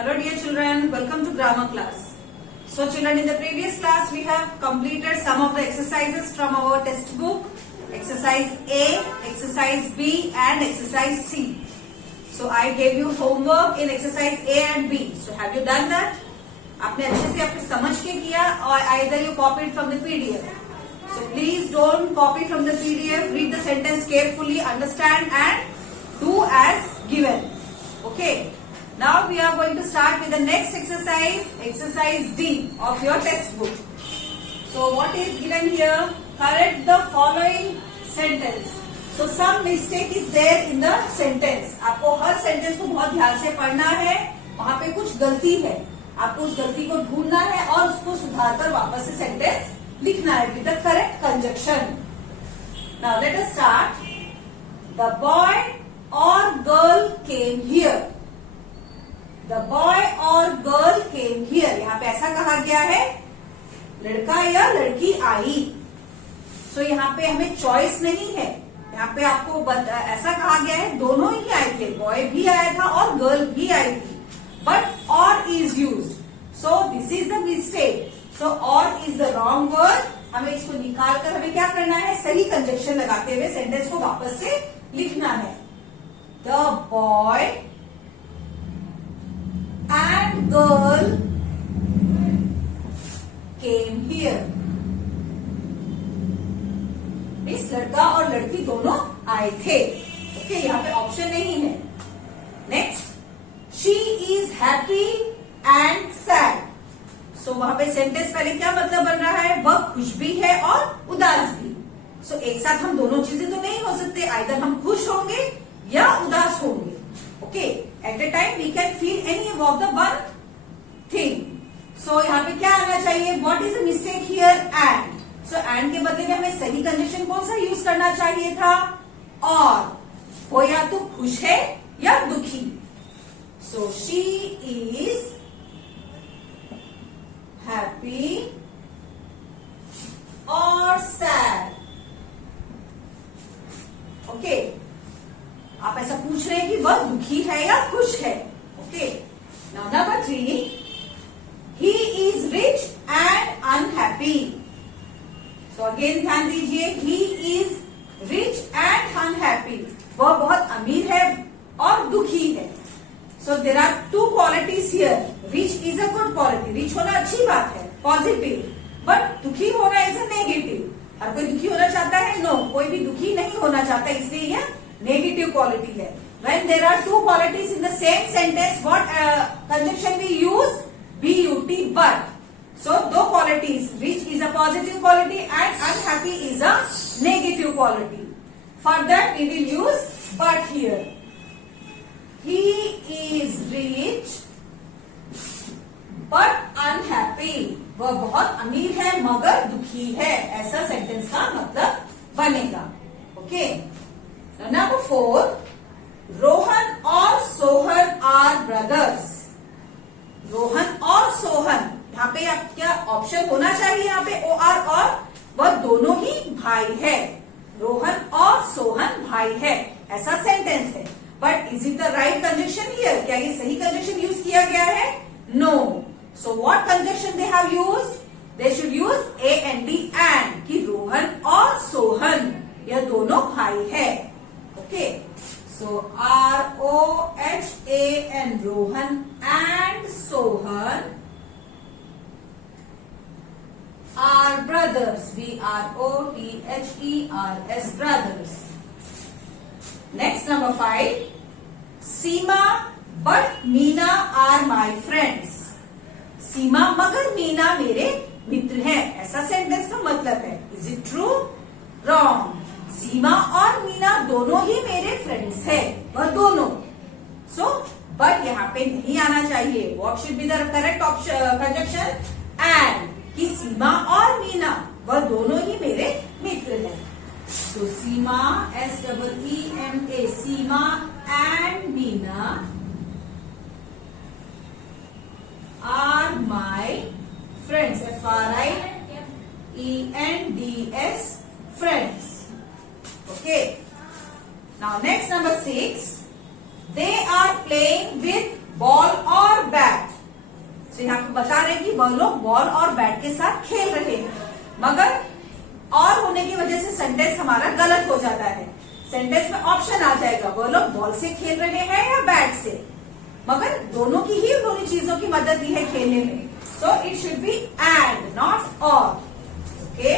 Hello dear children, welcome to grammar class. So children, in the previous class we have completed some of the exercises from our textbook. Exercise A, exercise B and exercise C. So I gave you homework in exercise A and B. So have you done that? आपने अच्छे से अपने समझ के किया और either you copied from the PDF. So please don't copy from the PDF. Read the sentence carefully, understand and do as given. Okay. Now we are going to start with the next exercise, exercise D of your textbook. So what is given here? Correct the following sentence. So some mistake is there in the sentence. आपको हर sentence को बहुत ध्यान से पढ़ना है. वहाँ पे कुछ गलती है. आपको उस गलती को ढूंढना है और उसको सुधार कर वापस से sentence लिखना है with the correct conjunction. Now let us start. The boy or girl came here. The boy or girl came here. यहाँ पे ऐसा कहा गया है लड़का या लड़की आई. So यहाँ पे हमें चॉइस नहीं है. यहाँ पे आपको ऐसा कहा गया है दोनों ही आए थे. बॉय भी आया था और गर्ल भी आई थी. But or is used. So this is the mistake. So or is the wrong word. हमें इसको निकाल कर हमें क्या करना है? सही कंजक्शन लगाते हुए सेंटेंस को वापस से लिखना है. The boy and girl came here. इस लड़का और लड़की दोनों आए थे. ओके, यहाँ पे ऑप्शन नहीं है. Next, she is happy and sad. So वहां पे सेंटेंस पहले क्या मतलब बन रहा है? वह खुश भी है और उदास भी. सो एक साथ हम दोनों चीजें तो नहीं हो सकते. आइदर हम खुश होंगे या उदास होंगे. Okay, at a time we can feel any of the one thing. So यहाँ पे क्या आना चाहिए? What is the mistake here? And. So and के बदले में हमें सही कंडीशन कौन सा यूज करना चाहिए था? और. वो या तो खुश है या दुखी. सो शी इज हैप्पी और सैड. ओके, आप ऐसा पूछ रहे हैं कि वह दुखी है या खुश है. Okay, now number 3, he is rich and unhappy. So again ध्यान दीजिए, he is rich and unhappy. वह बहुत अमीर है और दुखी है. So there are two qualities here. Rich is a good quality. Rich होना अच्छी बात है, पॉजिटिव. बट दुखी होना इज अ नेगेटिव. हर कोई दुखी होना चाहता है? नो, कोई भी दुखी नहीं होना चाहता. इसलिए यह नेगेटिव क्वालिटी है. When there are two qualities in the same sentence, what conjunction we use? But. But. So, दो qualities. Rich is a positive quality and unhappy is a negative quality. For that, we will use but here. He is rich but unhappy. वह बहुत अमीर है मगर दुखी है. ऐसा sentence का मतलब बनेगा. ओके. Number 4, रोहन और सोहन आर ब्रदर्स. रोहन और सोहन, यहाँ पे आप क्या ऑप्शन होना चाहिए? यहाँ पे ओ आर. और वह दोनों ही भाई है. रोहन और सोहन भाई है. ऐसा सेंटेंस है. But is it the right conjunction here? क्या ये सही कंजक्शन यूज किया गया है? No. So what conjunction they have used? They should use A N D and. कि रोहन और सोहन यह दोनों भाई है. Okay, so ROHAN, Rohan and Sohan are brothers. BROTHERS, brothers. Next, number 5, Seema but Meena are my friends. सीमा मगर मीना मेरे मित्र हैं. ऐसा सेंटेंस का मतलब है. Is it true? Wrong. सीमा और मीना दोनों ही मेरे फ्रेंड्स है. वह दोनों. सो बट यहाँ पे नहीं आना चाहिए. What should be the correct conjunction? And. कि सीमा और मीना वह दोनों ही मेरे मित्र हैं. तो Seema SEEMA, Seema and Meena are my friends. FRIENDS, friends. Okay. Now next, number 6. They are playing with ball और बैट। तो यहाँ पे बता रहे हैं कि वह लोग बॉल और बैट के साथ खेल रहे हैं, मगर और होने की वजह से सेंटेंस हमारा गलत हो जाता है। सेंटेंस में ऑप्शन आ जाएगा, वह लोग बॉल से खेल रहे हैं या बैट से, मगर दोनों की ही दोनों चीजों की मदद ली है खेलने में। So it should be and not और। Okay,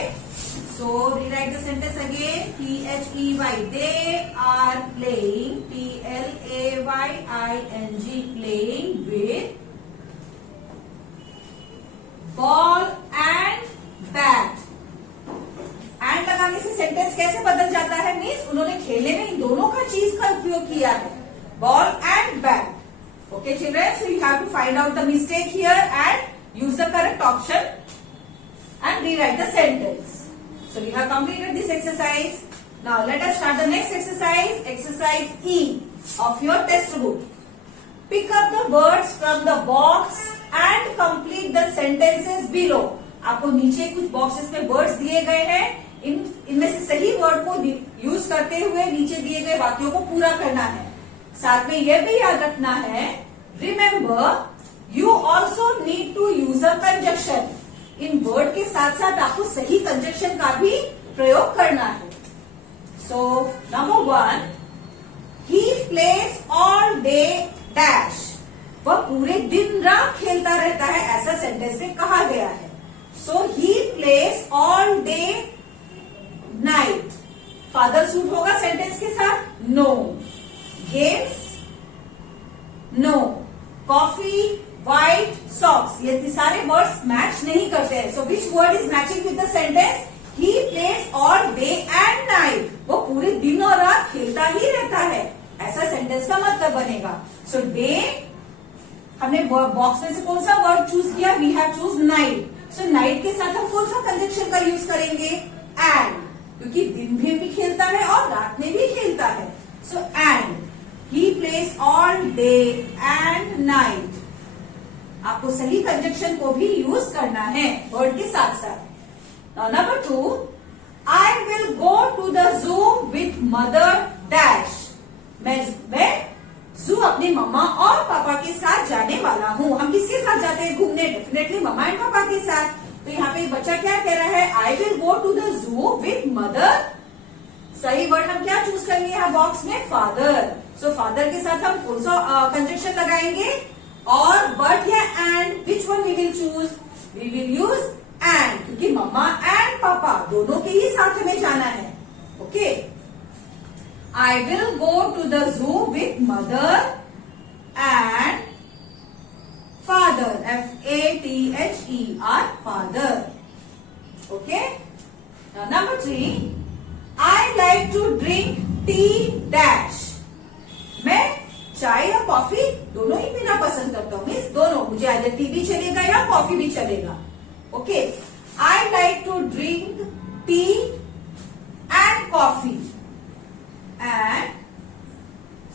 so rewrite the sentence again. PHEY, they are playing, PLAYING, playing with ball and bat. And लगाने से सेंटेंस कैसे बदल जाता है? मीन्स उन्होंने खेलने में इन दोनों का चीज का उपयोग किया है, ball and bat. Okay children, so you have to find out the mistake here and use the correct option and rewrite the sentence. So we have completed this exercise. Now let us start the next exercise, exercise E of your text book. Pick up the words from the box and complete the sentences below. आपको नीचे कुछ boxes में words दिए गए हैं, इनमें से सही वर्ड को यूज करते हुए नीचे दिए गए वाक्यों को पूरा करना है। साथ में यह भी याद रखना है, remember you also need to use a conjunction. इन वर्ड के साथ साथ आपको सही कंजक्शन का भी प्रयोग करना है। सो नंबर 1, ही प्लेज ऑल डे डैश। वह पूरे दिन रात खेलता रहता है, ऐसा सेंटेंस में कहा गया है। So he plays all day night. Father suit होगा सेंटेंस के साथ? No. Games? No. Coffee, white, socks, ये सारे वर्ड्स मैच नहीं करते हैं। So which word is matching with the sentence? He plays all day and night. वो पूरे दिन और रात खेलता ही रहता है, ऐसा सेंटेंस का मतलब बनेगा। सो डे, हमने बॉक्स में से कौन सा वर्ड चूज किया? We have choose night. So night के साथ हम कौन सा कंजक्शन का यूज करेंगे? एंड, क्योंकि दिन में भी खेलता है और रात में भी खेलता है। So and he plays all day and night. आपको सही कंजक्शन को भी यूज करना है वर्ड के साथ साथ। Number 2, I will go to the zoo with mother dash. मैं जू अपनी मम्मा और पापा के साथ जाने वाला हूँ। हम किसके साथ जाते हैं घूमने? डेफिनेटली मम्मा एंड पापा के साथ। तो यहाँ पे एक बच्चा क्या कह रहा है? I will go to the zoo with mother. सही वर्ड हम क्या चूज करेंगे यहाँ बॉक्स में? फादर। सो फादर के साथ हम कौन सा कंजक्शन लगाएंगे? और बट या and? Which one we will choose? We will use and, क्योंकि मम्मा एंड पापा दोनों के ही साथ हमें जाना है। Okay, I will go to the zoo with mother and father. FATHER, father. Okay. Now number 3, I like to drink tea dash. मैं चाय या कॉफी दोनों ही पीना पसंद करता हूँ। मीन्स दोनों, मुझे आइदर टी भी चलेगा या कॉफी भी चलेगा। Okay, I like to drink tea and coffee. And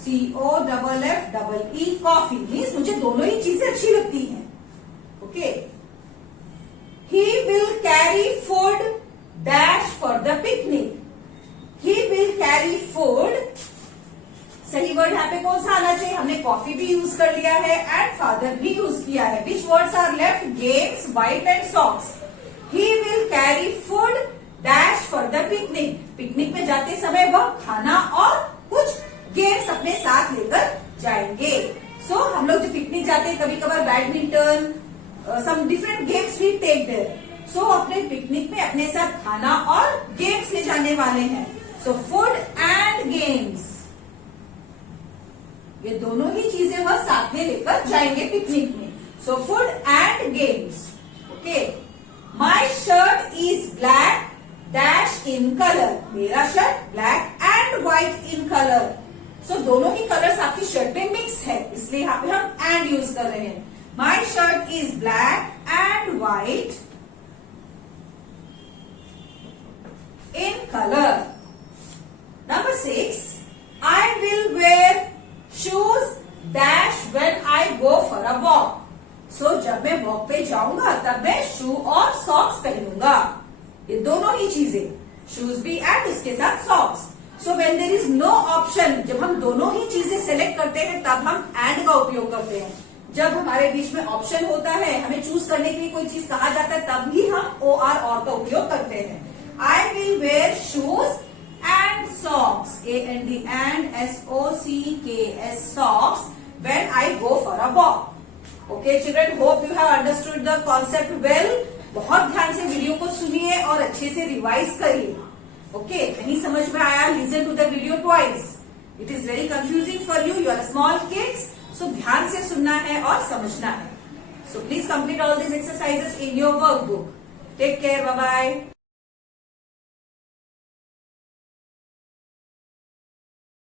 COFFE, coffee. Means मुझे दोनों ही चीजें अच्छी लगती हैं। Okay, he will carry food dash for the picnic. He will carry food, सही वर्ड यहाँ पे कौन सा आना चाहिए? हमने कॉफी भी यूज कर लिया है एंड फादर भी यूज किया है। Which words are left? Games, white and socks. He will carry food dash for the picnic. Picnic में जाते समय वह खाना और कुछ गेम्स अपने साथ लेकर जाएंगे। सो हम लोग जो पिकनिक जाते हैं, कभी कभार badminton, some different games we take there. So अपने पिकनिक में अपने साथ खाना और गेम्स ले जाने वाले हैं। सो फूड एंड गेम्स, ये दोनों ही चीजें वह साथ में लेकर जाएंगे पिकनिक में। So food and games. Okay, my shirt is black dash in colour. मेरा shirt black and white in colour. So दोनों ही कलर्स आपकी शर्ट में मिक्स है, इसलिए यहाँ पे हम एंड यूज कर रहे हैं। My shirt is black and white in colour. Number 6, I will wear shoes dash when I go for a walk. So जब मैं वॉक पे जाऊंगा तब मैं शू और सॉक्स पहनूंगा। ये दोनों ही चीजें, शूज भी एंड उसके साथ socks. So when there is no option, जब हम दोनों ही चीजें सेलेक्ट करते हैं तब हम एंड का उपयोग करते हैं। जब हमारे बीच में ऑप्शन होता है, हमें चूज करने के लिए कोई चीज कहा जाता है, तब ही हम और का उपयोग करते हैं। आई will wear shoes and socks, and socks, socks, when I go for a walk. Okay children, hope you have understood the concept well. बहुत ध्यान से वीडियो को सुनिए और अच्छे से रिवाइज करिए। ओके, नहीं समझ में आया, listen to the video twice. It is very confusing for you, you are small kids, so ध्यान से सुनना है और समझना है। So please complete all this exercises in your workbook. Take care, bye bye.